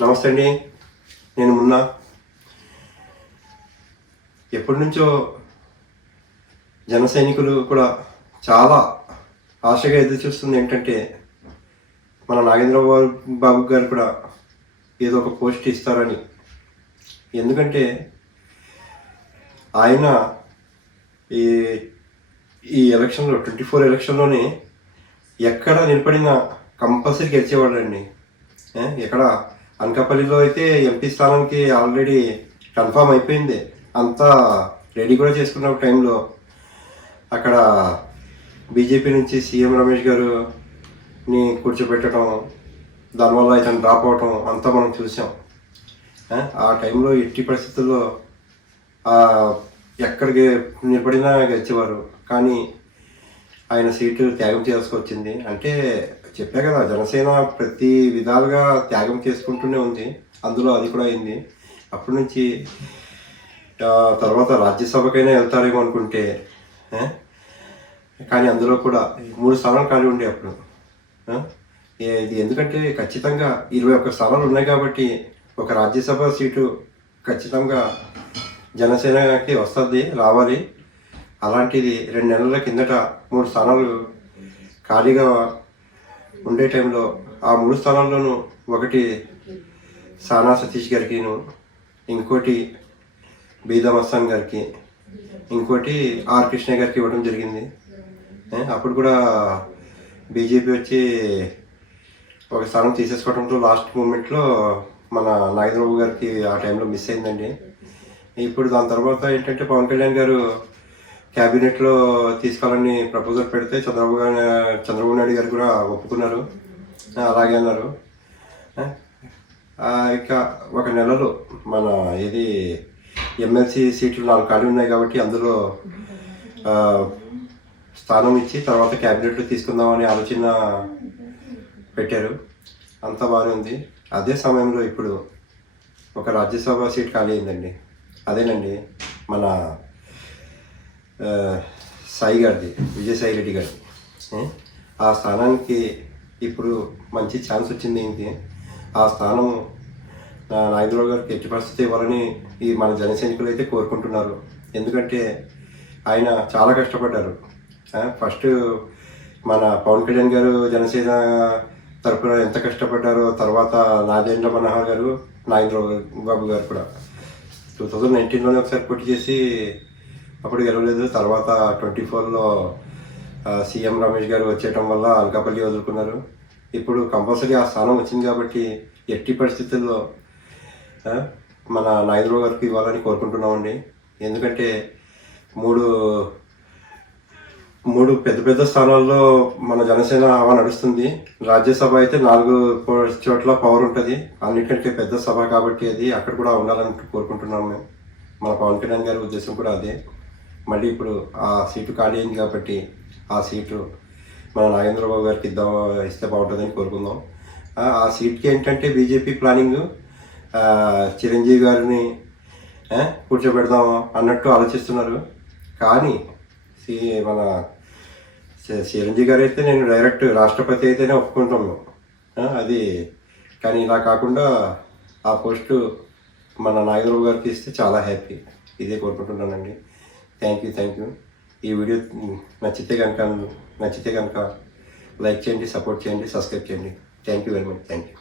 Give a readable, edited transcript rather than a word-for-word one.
నమస్తే అండి. నేను మున్నా. ఎప్పటి నుంచో జన సైనికులు కూడా చాలా ఆశగా ఎదురు చూస్తుంది ఏంటంటే మన బాబు గారు కూడా ఏదో ఒక పోస్ట్ ఇస్తారని. ఎందుకంటే ఆయన ఈ ఈ ఎలక్షన్లో 24 ఎలక్షన్లోనే ఎక్కడ నిలబడినా కంపల్సరీ గెలిచేవాడండి. ఎక్కడ అనకాపల్లిలో అయితే ఎంపీ స్థానానికి ఆల్రెడీ కన్ఫామ్ అయిపోయింది. అంతా రెడీ కూడా చేసుకున్న టైంలో అక్కడ బీజేపీ నుంచి సీఎం రమేష్ గారుని కూర్చోబెట్టడం, దానివల్ల ఇతను డ్రాప్ అవటం అంతా మనం చూసాం. ఆ టైంలో ఎట్టి పరిస్థితుల్లో ఎక్కడికి నిలబడినా గెలిచేవారు. కానీ ఆయన సీటు త్యాగం చేయాల్సి వచ్చింది. అంటే చెప్పా కదా, జనసేన ప్రతి విధాలుగా త్యాగం చేసుకుంటూనే ఉంది. అందులో అది కూడా అయింది. అప్పటి నుంచి తర్వాత రాజ్యసభకైనా వెళ్తారేమో అనుకుంటే, కానీ అందులో కూడా 3 స్థానాలు ఖాళీ ఉండే అప్పుడు. ఇది ఎందుకంటే ఖచ్చితంగా 21 స్థానాలు ఉన్నాయి కాబట్టి ఒక రాజ్యసభ సీటు ఖచ్చితంగా జనసేనకి వస్తుంది, రావాలి. అలాంటిది 2 నెలల కిందట 3 స్థానాలు ఖాళీగా ఉండే టైంలో ఆ 3 స్థానాల్లోనూ ఒకటి సానా సతీష్ గారికిను, ఇంకోటి బీదా మస్తాన్ గారికి, ఇంకోటి ఆర్ కృష్ణ గారికి ఇవ్వడం జరిగింది. అప్పుడు కూడా బీజేపీ వచ్చి ఒక స్థానం తీసేసుకోవడంతో లాస్ట్ మూమెంట్లో మన నాగేంద్రబాబు గారికి ఆ టైంలో మిస్ అయిందండి. ఇప్పుడు దాని తర్వాత ఏంటంటే పవన్ కళ్యాణ్ గారు క్యాబినెట్లో తీసుకోవాలని ప్రపోజల్ పెడితే చంద్రబాబు నాయుడు గారు కూడా ఒప్పుకున్నారు. అలాగే అన్నారు. ఇక ఒక నెలలో మన ఇది ఎమ్మెల్సీ సీట్లు 4 ఖాళీ ఉన్నాయి కాబట్టి అందులో స్థానం ఇచ్చి తర్వాత క్యాబినెట్లో తీసుకుందామని ఆలోచన పెట్టారు. అంతా బాగానే ఉంది. అదే సమయంలో ఇప్పుడు ఒక రాజ్యసభ సీట్ ఖాళీ అయిందండి. అదేనండి మన సాయి గారిది, విజయసాయి రెడ్డి గారిది. ఆ స్థానానికి ఇప్పుడు మంచి ఛాన్స్ వచ్చింది. ఏంటి ఆ స్థానం నాగేంద్రబాబు గారికి ఎట్టి పరిస్థితి ఇవ్వాలని ఈ మన జనసైనికులు అయితే కోరుకుంటున్నారు. ఎందుకంటే ఆయన చాలా కష్టపడ్డారు. ఫస్ట్ మన పవన్ కళ్యాణ్ గారు జనసేన తరఫున ఎంత కష్టపడ్డారో, తర్వాత నాగేంద్ర మనోహర్ గారు, నాగేంద్రబాబు గారు కూడా 2019లోనే ఒకసారి పోటీ చేసి అప్పుడు గెలవలేదు. తర్వాత 24లో సీఎం రమేష్ గారు వచ్చేయటం వల్ల అనకాపల్లి వదులుకున్నారు. ఇప్పుడు కంపల్సరీ ఆ స్థానం వచ్చింది కాబట్టి ఎట్టి పరిస్థితుల్లో మన నాగేంద్రబాబు గారికి ఇవ్వాలని కోరుకుంటున్నామండి. ఎందుకంటే మూడు పెద్ద పెద్ద స్థానాల్లో మన జనసేన హవా నడుస్తుంది. రాజ్యసభ అయితే 4 చోట్ల పవర్ ఉంటుంది. అన్నిటికంటే పెద్ద సభ కాబట్టి అది అక్కడ కూడా ఉండాలని కోరుకుంటున్నాము మేము. మన పవన్ కళ్యాణ్ గారి ఉద్దేశం కూడా అదే. మళ్ళీ ఇప్పుడు ఆ సీటు ఖాళీ అయింది కాబట్టి ఆ సీటు మన నాగేంద్రబాబు గారికి ఇస్తే బాగుంటుందని కోరుకుందాం. ఆ సీట్కి ఏంటంటే బీజేపీ ప్లానింగ్ చిరంజీవి గారిని కూర్చోబెడదాం అన్నట్టు ఆలోచిస్తున్నారు. కానీ మన చిరంజీవి గారు అయితే నేను డైరెక్ట్ రాష్ట్రపతి అయితేనే ఒప్పుకుంటాము అది. కానీ ఇలా కాకుండా ఆ పోస్టు మన నాగేంద్రబాబు గారికి ఇస్తే చాలా హ్యాపీ. ఇదే కోరుకుంటున్నానండి. Thank you. ఈ వీడియో నచ్చితే కనుక లైక్ చేయండి, సపోర్ట్ చేయండి, సబ్స్క్రైబ్ చేయండి. Thank you very much. Thank you.